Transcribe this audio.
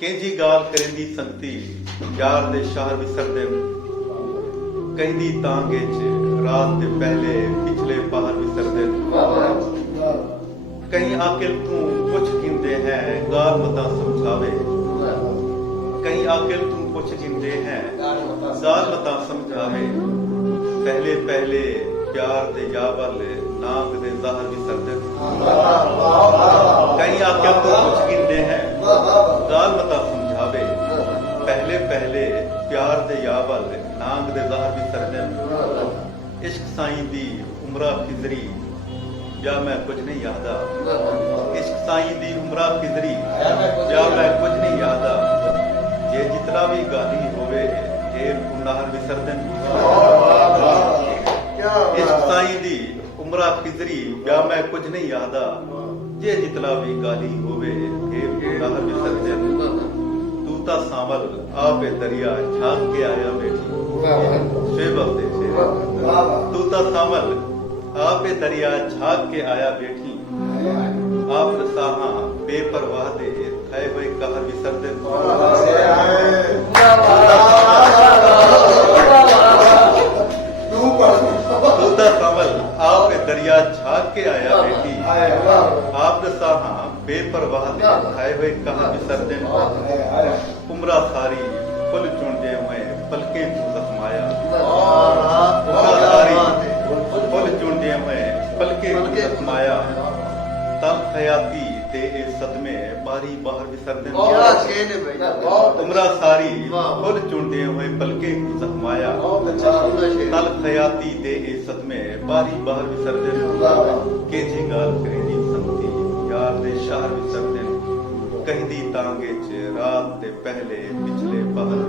Kenji गाल करेंदी संगती यार दे शहर विसरदे कहंदी तांगे च रात दे पहले पिछले पहर विसरदे कहीं आकिल तू कुछ गिनदे हैं गाल मता समझावे कहीं आकिल तू कुछ गिनदे हैं गाल मता समझावे पहले पहले प्यार दे यावल नाक दे ज़हर विसरदे कहीं आकिल तू कुछ गिनदे हैं गाल मता समझावे पहले पहले प्यार दे यावल नाग दे ज़हर विसरदे इश्क साईं दी उमरा खिजरी या मैं कुछ नहीं यादा इश्क साईं दी उमरा खिजरी या मैं कुछ नहीं यादा ये जितना भी गाली होवे ये गुनाहर विसरदन इश्क साईं दी उमरा खिजरी या मैं कुछ नहीं यादा ये जितना भी गाली होवे ये गुनाहर विसरदन तू ता सावल आपे दरिया झांक के आया बेटी शेबल दे तू ता सावल आपे दरिया झांक के आया बेटी आप रसाहा बेपरवाह दे थे हुए कहर विसरदे तू ता सावल आपे दरिया झांक के आया बेटी आप रसाहा बेपरवाह दे थे हुए कहर विसरदे उमरा सारी फुल चुनदे हुए पलके तू जख्माया उमरा सारी फुल चुनदे हुए पलके तू जख्माया तल खयाती ते ए सदमे बारी बाहर विसरदे उमरा सारी फुल चुनदे हुए पलके तू जख्माया तल खयाती ते ए सदमे बारी बाहर विसरदे केजी गाल करेंदी संगती यार दे शहर विसरदे कहंदी तांगे च रात दे पहले पिछले पहर